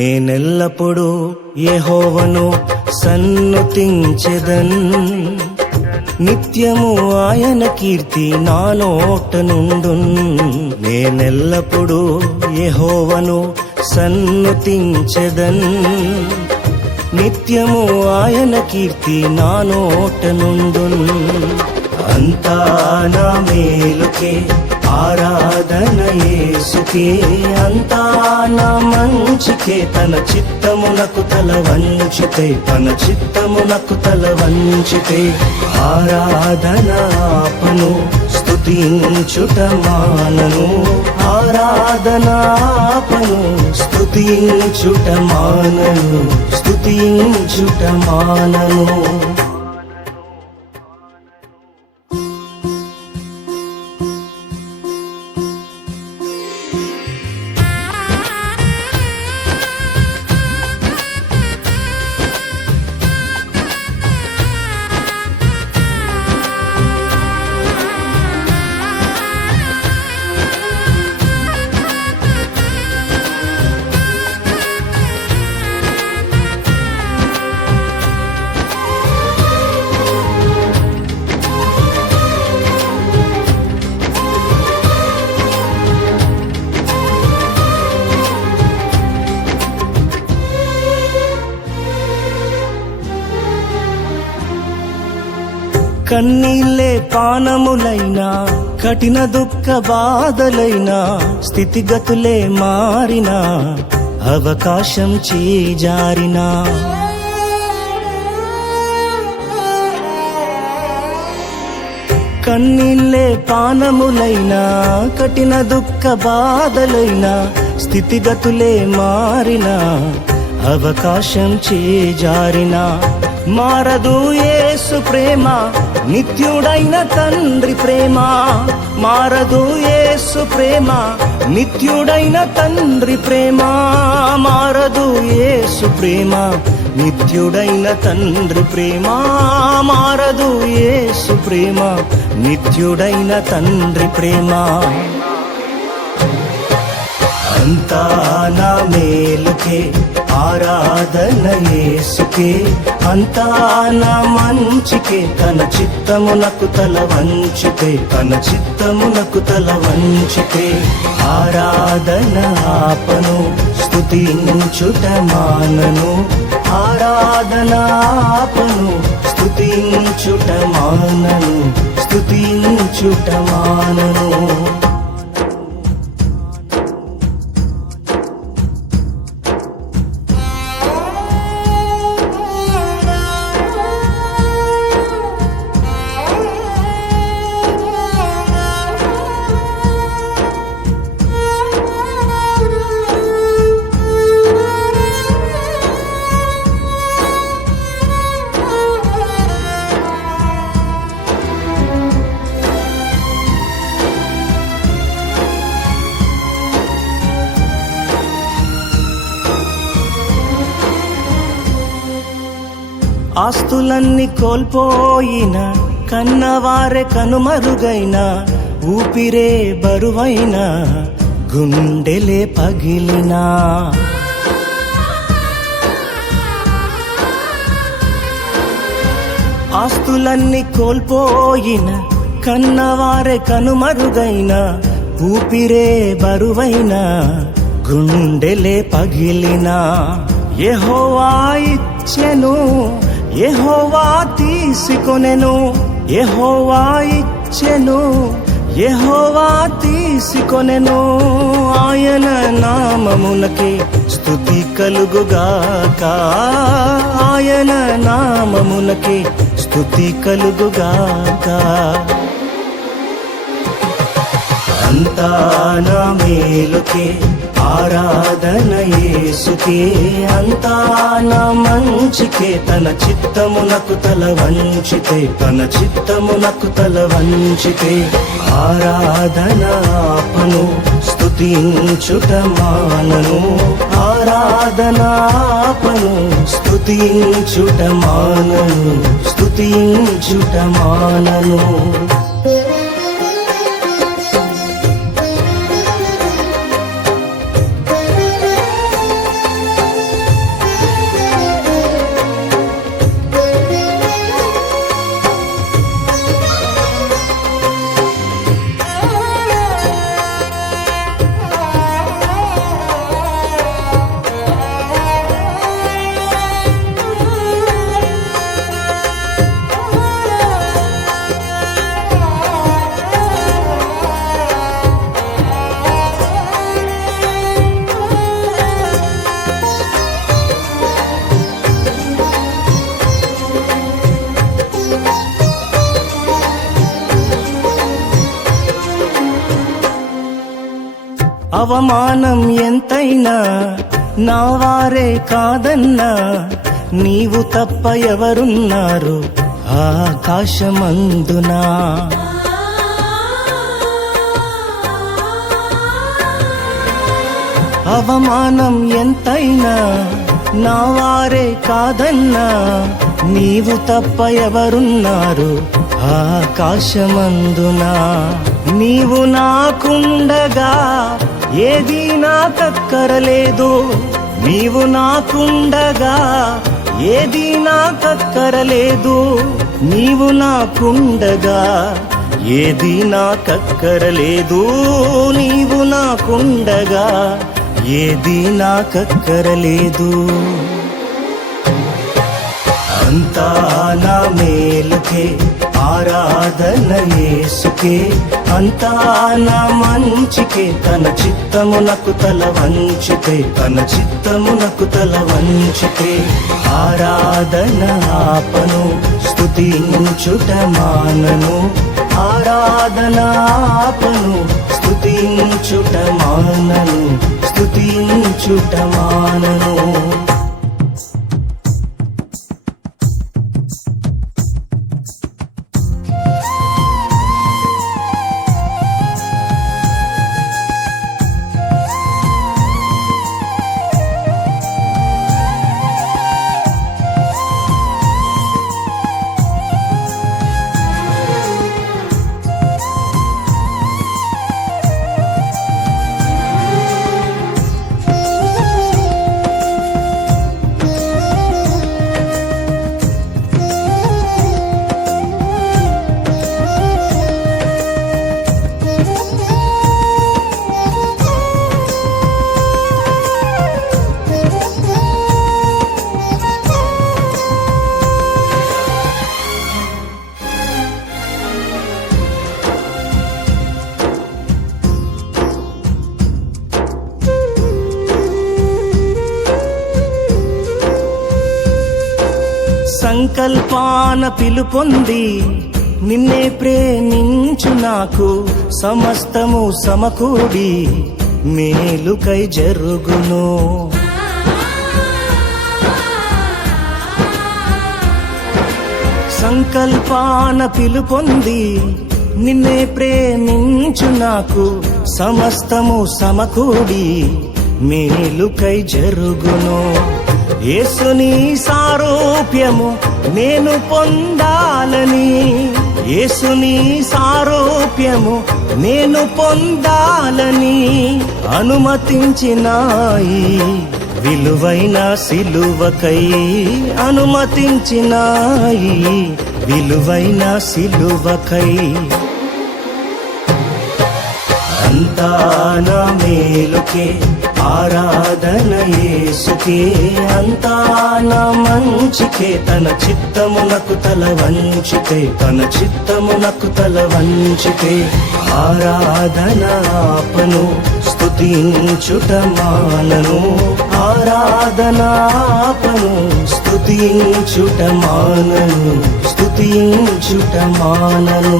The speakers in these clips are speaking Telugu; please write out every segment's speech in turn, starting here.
నేనెల్లప్పుడూ యెహోవాను సన్నుతించెదన్, నిత్యము ఆయన కీర్తి నా నోట నుండున్. నేనెల్లప్పుడూ యెహోవాను సన్నుతించెదన్, నిత్యము ఆయన కీర్తి నా నోట నుండున్. అంతా నా మేలుకే ఆరాధన యేసుకే, అంతా నా మంచికే. తన చిత్తమునకు తల వంచితే, తన చిత్తమునకు తల వంచితే ఆరాధన ఆపను, స్తుతించుట మానను. ఆరాధన ఆపను, స్తుతించుట మానను, స్తుతించుట మానను. కన్నీళ్ళే పానములైనా, కఠిన దుఃఖ బాధలైనా, స్థితిగతులే మారినా, అవకాశం చేజారినా, కన్నీళ్ళే పానములైనా, కఠిన దుఃఖ బాధలైనా, స్థితిగతులే మారినా, అవకాశం చేజారినా, మారదు యేసు ప్రేమ, నిత్యుడైన తండ్రి ప్రేమ. మారదు యేసు ప్రేమ, నిత్యుడైన తండ్రి ప్రేమ. మారదు యేసు ప్రేమ, నిత్యుడైన తండ్రి ప్రేమ. మారదు యేసు ప్రేమ, నిత్యుడైన తండ్రి ప్రేమ. అంతా నా మేలుకే ఆరాధన యేసుకే, అంతా నా మంచికే. తన చిత్తమునకు తల వంచితే, తన చిత్తమునకు తల వంచితే ఆరాధన ఆపను, స్తుతించుట మానను. ఆరాధన ఆపను, స్తుతించుట మానను, స్తుతించుట మానను. ఆస్తులన్నీ కోల్పోయిన, కన్నవారే కనుమరుగైన, ఊపిరే బరువైన, గుండెలే పగిలినా, ఆస్తులన్నీ కోల్పోయిన, కన్నవారే కనుమరుగైన, ఊపిరే బరువైన, గుండెలే పగిలినా. యెహోవా ఇచ్చెను, యెహోవా తీసుకొనెను. యెహోవా ఇచ్చెను, యెహోవా తీసుకొనెను. ఆయన నామమునకే స్తుతి కలుగుగాక, ఆయన నామమునకే స్తుతి కలుగుగాక. అంతా నా మేలుకే ఆరాధన యేసుకే, అంతా నా మంచికే. తన చిత్తమునకు తల వంచితే, తన చిత్తమునకు తల వంచితే ఆరాధన ఆపను, స్తుతించుట మానను. ఆరాధన ఆపను, స్తుతించుట మానను, స్తుతించుట మానను. అవమానం ఎంతైనా నా వారే కాదన్నా, నీవు తప్ప ఎవరున్నారు ఆకాశమందునా. అవమానం ఎంతైనా నా వారే కాదన్నా, నీవు తప్ప ఎవరున్నారు ఆకాశమందునా. నీవు నాకుండగా ఏదీ నాకక్కరలేదు, నీవు నాకుండగా ఏదీ నాకక్కరలేదు, నీవు నాకుండగా ఏదీ నాకక్కరలేదు, నీవు నాకుండగా ఏదీ నాకక్కరలేదు. అంతా నా మేలుకే ఆరాధన యేసుకే, అంతా నా మంచికే, తన చిత్తమునకు తల వంచితే, తన చిత్తమునకు తల వంచితే. ఆరాధన ఆపను స్తుతించుట మానను, ఆరాధన ఆపను స్తుతించుట మానను, స్తుతించుట మానను. సంకల్పాన పిలుపొంది నిన్నే ప్రేమించు నాకు, సమస్తము సమకూడి మేలుకై జరుగును. సంకల్పాన పిలుపొంది నిన్నే ప్రేమించు నాకు, సమస్తము సమకూడి మేలుకై జరుగును. యేసుని సారూప్యము నేను పొందాలని, యేసుని సారూప్యము నేను పొందాలని అనుమతించినాయి విలువైన సిలువకై, అనుమతించినాయి విలువైన సిలువకై. అంతా నా మేలుకే ఆరాధన యేసుకే, అంతా నా మంచికే, తన చిత్తమునకు తల వంచితే, తన చిత్తమునకు తల వంచితే. ఆరాధన ఆపను స్తుతించుట మానను, ఆరాధన ఆపను స్తుతించుట మానను, స్తుతించుట మానను.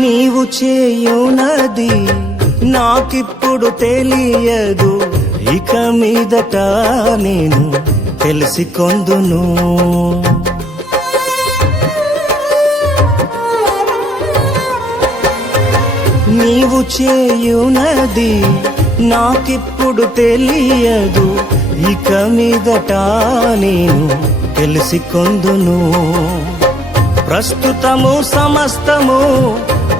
నీవు చేయునది నాకిప్పుడు తెలియదు, ఇక మీదట నేను తెలిసికొందును. నీవు చేయునది నాకిప్పుడు తెలియదు, ఇక మీదట నేను తెలిసికొందును. ప్రస్తుతము సమస్తము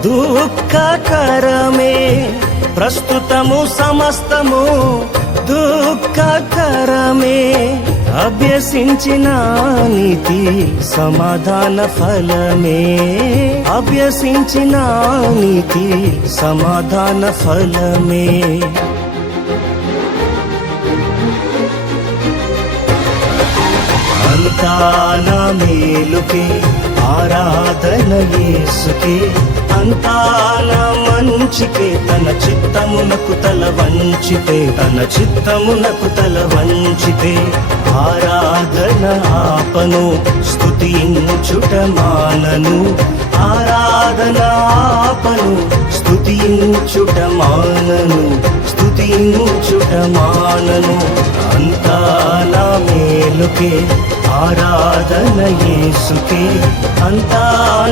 దుఃఖకరమే, ప్రస్తుతము సమస్తము దుఃఖకరమే, అభ్యసించిన నీతి సమాధాన ఫలమే, అభ్యసించిన నీతి సమాధాన ఫలమే. అంతా నా మేలుకే, ఆరాధన యేసుకే, అంతా నా మంచికే, తన చిత్తమునకు తల వంచితే, తన చిత్తమునకు తల వంచితే, ఆరాధన ఆపను, స్తుతించుట మానను, ఆరాధన ఆపను, స్తుతించుట మానను, స్తుతించుట మానను. అంతా నా మేలుకే, ఆరాధన యేసుకే, అంతా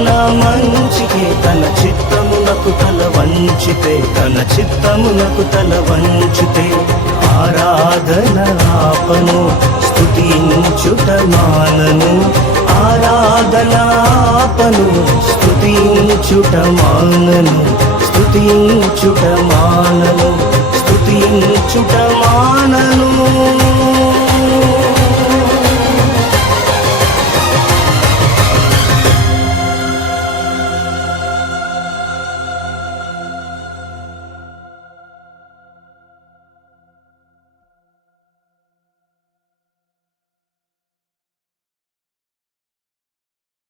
నా మంచికే, తన చిత్తమునకు తల వంచితే, తన చిత్తమునకు తల వంచితే, ఆరాధన ఆపను, స్తుతించుట మానను, ఆరాధన ఆపను, స్తుతించుట మానను, స్తుతించుట మానను, స్తుతించుట మానను.